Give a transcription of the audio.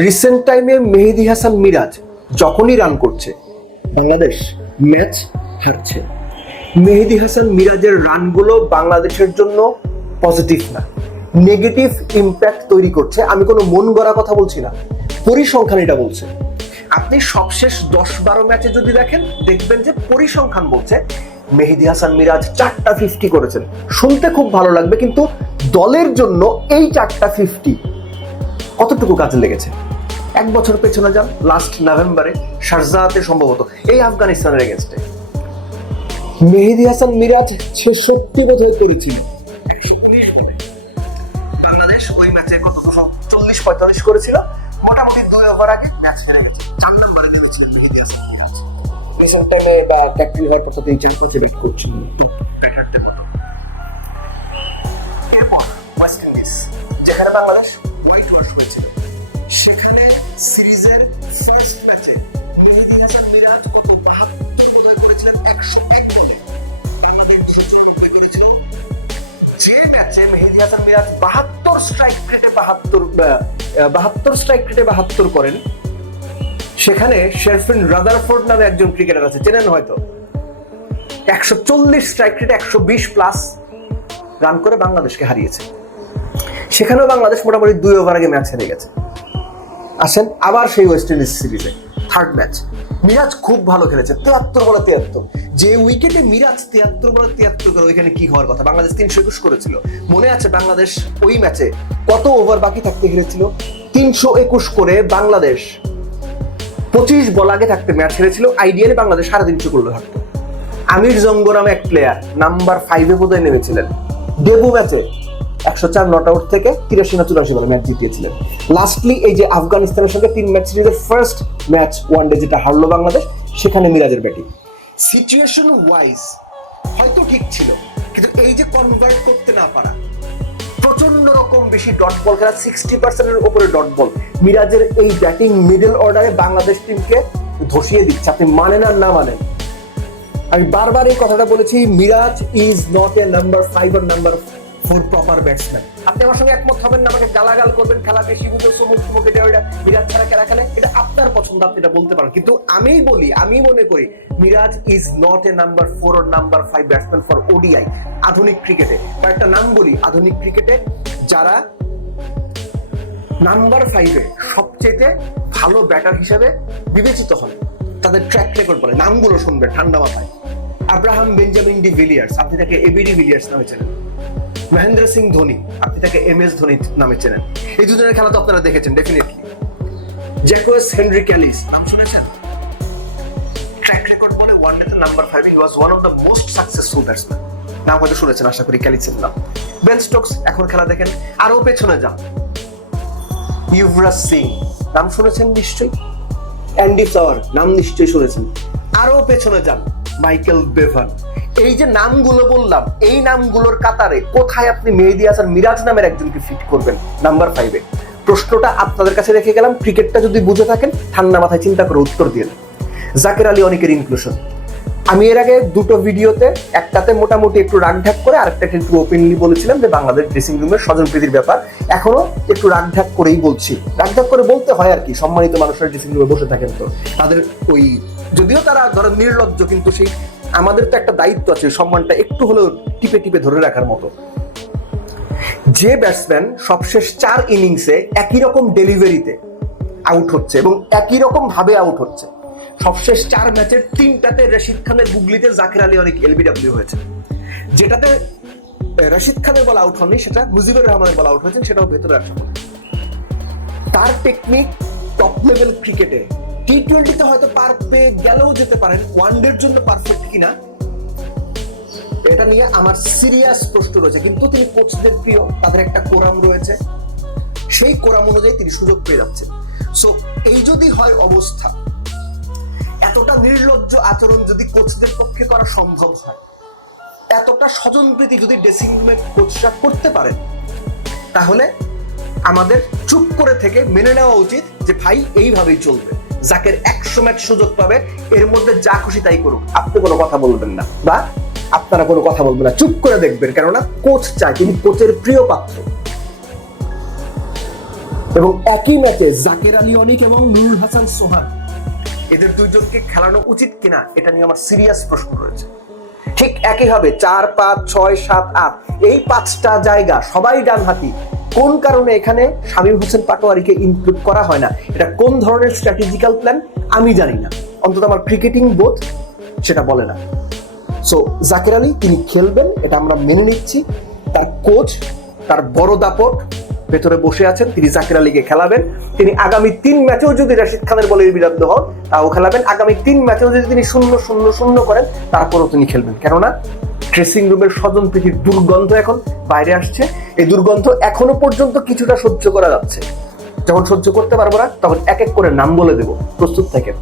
Recent টাইমে মেহেদী হাসান মিরাজ যখনই run করছে বাংলাদেশ ম্যাচ হারছে। মেহেদী হাসান মিরাজের রানগুলো বাংলাদেশের জন্য পজিটিভ না, নেগেটিভ ইম্প্যাক্ট তৈরি করছে। আমি কোনো মন গড়া কথা বলছি না, পরিসংখ্যান এটা বলছে। আপনি সবশেষ 10-12 ম্যাচে যদি দেখেন দেখবেন যে পরিসংখ্যান বলছে মেহেদী হাসান মিরাজ 4টা 50 করেছেন। শুনতে খুব ভালো লাগবে, কিন্তু দলের জন্য এই 4টা 50 কতটুকু কাজে লেগেছে? এক বছর পেছনে যান, লাস্ট নভেম্বরে শারজাতে সম্ভবত এই আফগানিস্তানের এগেনস্টে মেহেদী হাসান মিরাজ 66 বোধহয় করেছিল। 119 বাংলাদেশ ওই ম্যাচে কত 40-45 করেছিল। মোটামুটি 2 ওভার আগে ম্যাচ হেরে গেছে। 4 নম্বরে নেমেছিলেন মেহেদী হাসান মিরাজ। রিসেন্ট টাইমে বা ক্যাপ্টেন হওয়ার পর থেকে 4-5 ব্যাট করছেন। এরপর ওয়েস্ট ইন্ডিজ, যেখানে বাংলাদেশ হোয়াইট ওয়াশ হয়েছে, সেখানে সিরিজের ফার্স্ট ম্যাচে মেহেদী হাসান মিরাজ কত 72 বোধহয় করেছিলেন 101 বলে। বাংলাদেশ 294 করেছিল। যে ম্যাচে মেহেদী হাসান মিরাজ 72 স্ট্রাইক রেটে 72 করেন, সেখানে শেরফিন রাদারফোর্ড নামে একজন ক্রিকেটার আছে, চেনেন হয়তো। 140 স্ট্রাইক রেটে 120 প্লাস রান করে বাংলাদেশকে হারিয়েছে। সেখানেও বাংলাদেশ মোটামুটি 2 ওভার আগে ম্যাচ হেরে গেছে। আসেন আবার সেই ওয়েস্ট ইন্ডিজ সিরিজে থার্ড ম্যাচ, মিরাজ খুব ভালো খেলেছে, 73 বলে 73। যে উইকেটে মিরাজ 73 বলে 73 করে, ওইখানে কি হওয়ার কথা? বাংলাদেশ 321 করেছিল। মনে আছে বাংলাদেশ ওই ম্যাচে কত ওভার বাকি থাকতে হেরেছিল? 321 করে বাংলাদেশ 25 বল আগে থাকতে ম্যাচ হেরেছিল। আইডিয়ালি বাংলাদেশ 350 করলে থাকতো। আমির জঙ্গ নামে এক প্লেয়ার নাম্বার 5-এ বোধহয় নেমেছিলেন ডেবু ম্যাচে, 104 নট আউট থেকে 83-84 বলে ম্যাচ জিতিয়েছিলেন। লাস্টলি এই যে আফগানিস্তানের সঙ্গে 3 ম্যাচ সিরিজের ফার্স্ট ম্যাচ ওয়ানডে যেটা হারলো বাংলাদেশ, সেখানে মিরাজের ব্যাটিং সিচুয়েশন ওয়াইজ হয়তো ঠিক ছিল, কিন্তু এই যে কনভার্ট করতে না পারা, প্রচন্ড রকম বেশি ডট বল খেলা, 60%-এর উপরে ডট বল, মিরাজের এই ব্যাটিং মিডল অর্ডারে বাংলাদেশ টিমকে ধসিয়ে দিচ্ছে। আপনি মানেন আর না মানেন, আমি বারবার এই কথাটা বলেছি, Miraz is not a number 5 or number 4 proper batsman. আপনি আমার সঙ্গে একমত হবেন না, আমাকে গালাগাল করবেন, খেলা বেশি বুঝে সমুখ এটা ওইটা, মিরাজ ছাড়া খেলা খেলে, এটা আপনার পছন্দ, আপনি এটা বলতে পারেন। কিন্তু আমি বলি, আমি মনে করি Miraz is not a number 4 or number 5 batsman for ODI আধুনিক ক্রিকেটে। কয়েকটা নাম বলি আধুনিক ক্রিকেটে যারা নাম্বার 5-এ সবচেয়ে ভালো ব্যাটার হিসেবে বিবেচিত হন, তাদের ট্র্যাক রেকর্ড বলে, নামগুলো শুনবেন ঠান্ডা মাথায়। আব্রাহাম বেঞ্জামিন ডি ভিলিয়ার্স, আপনি তাকে এবি ডি ভিলিয়ার্স নামে চেনেন। মহেন্দ্র সিং ধোনি, আপনি তাকে এমএস ধোনি নামে চেনেন। এই দুজনের খেলা তো আপনারা দেখেছেন ডেফিনেটলি। জ্যাকোস হেনরি ক্যালিস নাম শুনেছেন? ট্র্যাক রেকর্ড বলে ওয়ানডেতে number 5, he was one of the most successful batsman. নাম হয়তো শুনেছেন, আশা করি ক্যালিসের নাম। বেন স্টোকস এখন খেলা দেখেন। আরো পেছনে যান, ইউভরাজ সিং নাম শুনেছেন নিশ্চয়ই। অ্যান্ডি ফ্লাওয়ার নাম নিশ্চয়ই শুনেছেন। আরো পেছনে যান, মাইকেল বেভান। এই যে নামগুলো বললাম, এই নামগুলোর কাতারে কোথায় আপনি মেহেদী হাসান মিরাজ নামের একজনকে ফিট করবেন নাম্বার 5-এ? প্রশ্নটা আপনাদের কাছে রেখে গেলাম। ক্রিকেটটা যদি বুঝে থাকেন ঠান্ডা মাথায় চিন্তা করে উত্তর দিন। জাকের আলী অনেকের ইনক্লুশন, আমি এর আগে 2টো ভিডিওতে, একটাতে মোটামুটি একটু রাগঢাক করে, আরেকটাকে একটু ওপেনলি বলেছিলাম যে বাংলাদেশ ড্রেসিং রুমের স্বজনপ্রীতির ব্যাপার। এখনো একটু রাগঢাক করেই বলছি, রাগঢাক করে বলতে হয় আর কি, সম্মানিত মানুষের ড্রেসিং রুমে বসে থাকেন তো তাদের ওই, যদিও তারা ধরো নির্লজ্জ, কিন্তু সেই আমাদের তো একটা দায়িত্ব আছে সম্মানটা একটু হলেও টিপে টিপে ধরে রাখার মতো। যে ব্যাটসম্যান সবশেষ 4 ইনিংসে একই রকম ডেলিভারিতে আউট হচ্ছে এবং একই রকম ভাবে আউট হচ্ছে, সবশেষ 4 ম্যাচের 3টাতে রশিদ খানের গুগলিতে জাকির আলী অনেক এলবিডব্লিউ হয়েছে। যেটাতে রশিদ খানের বল আউট হননি, সেটা মুজিবুর রহমানের বল আউট হয়েছেন, সেটাও ভেতরে আসা। তার টেকনিক টপ লেভেল ক্রিকেটে, টি-20তে হয়তো পার পেয়ে গেলেও যেতে পারেন, ওয়ানডের জন্য পারফেক্ট কিনা এটা নিয়ে আমার সিরিয়াস প্রশ্ন রয়েছে। কিন্তু তিনি কোচদের প্রিয়, তাদের একটা কোরাম রয়েছে, সেই কোরাম অনুযায়ী তিনি সুযোগ পেয়ে যাচ্ছেন। সো এই যদি হয় অবস্থা, এতটা নির্লজ্জ আচরণ যদি কোচদের পক্ষে করা সম্ভব হয়, এতটা স্বজনপ্রীতি যদি ড্রেসিং রুমে কোচরা করতে পারেন, তাহলে আমাদের চুপ করে থেকে মেনে নেওয়া উচিত যে ভাই এইভাবেই চলবে। জাকের 100 ম্যাচ সুযোগ পাবে, এর মধ্যে যা খুশি তাই করুক, আপনি কোনো কথা বলবেন না বা আপনারা কোনো কথা বলবেন না, চুপ করে দেখবেন, কেননা কোচ চায়, তিনি কোচের প্রিয় পাত্র। এবং একই ম্যাচে জাকের আলী অনিক এবং নুরুল হাসান সোহান এদের দুইজনকে খেলানো উচিত কিনা এটা নিয়ে আমার সিরিয়াস প্রশ্ন রয়েছে। ঠিক একইভাবে 4, 5, 6, 7, 8 এই 5টা জায়গা সবাই ডানহাতি, কোন কারণে এখানে শামীম হোসেন পাটোয়ারিকে ইনক্লুড করা হয় না? এটা কোন ধরনের স্ট্র্যাটেজিক্যাল প্ল্যান আমি জানি না, অন্তত আমার ক্রিকেটিং বোধ সেটা বলে না। সো জাকের আলী তিনি খেলবেন, এটা আমরা মেনে নিচ্ছি। তার কোচ, তার বড় দাপট ভেতরে বসে আছেন, তিনি জাকের আলীকে খেলাবেন। তিনি আগামী 3 ম্যাচেও যদি রাশিদ খানের বলের বিরুদ্ধে হন তাও খেলাবেন। আগামী 3 ম্যাচেও যদি তিনি 0-0-0 করেন তারপরও তিনি খেলবেন। কেননা ড্রেসিং রুমের স্বজনপ্রীতির দুর্গন্ধ এখন বাইরে আসছে। এই দুর্গন্ধ এখনো পর্যন্ত কিছুটা সহ্য করা যাচ্ছে। যখন সহ্য করতে পারবো না তখন এক এক করে নাম বলে দেবো, প্রস্তুত থাকেন।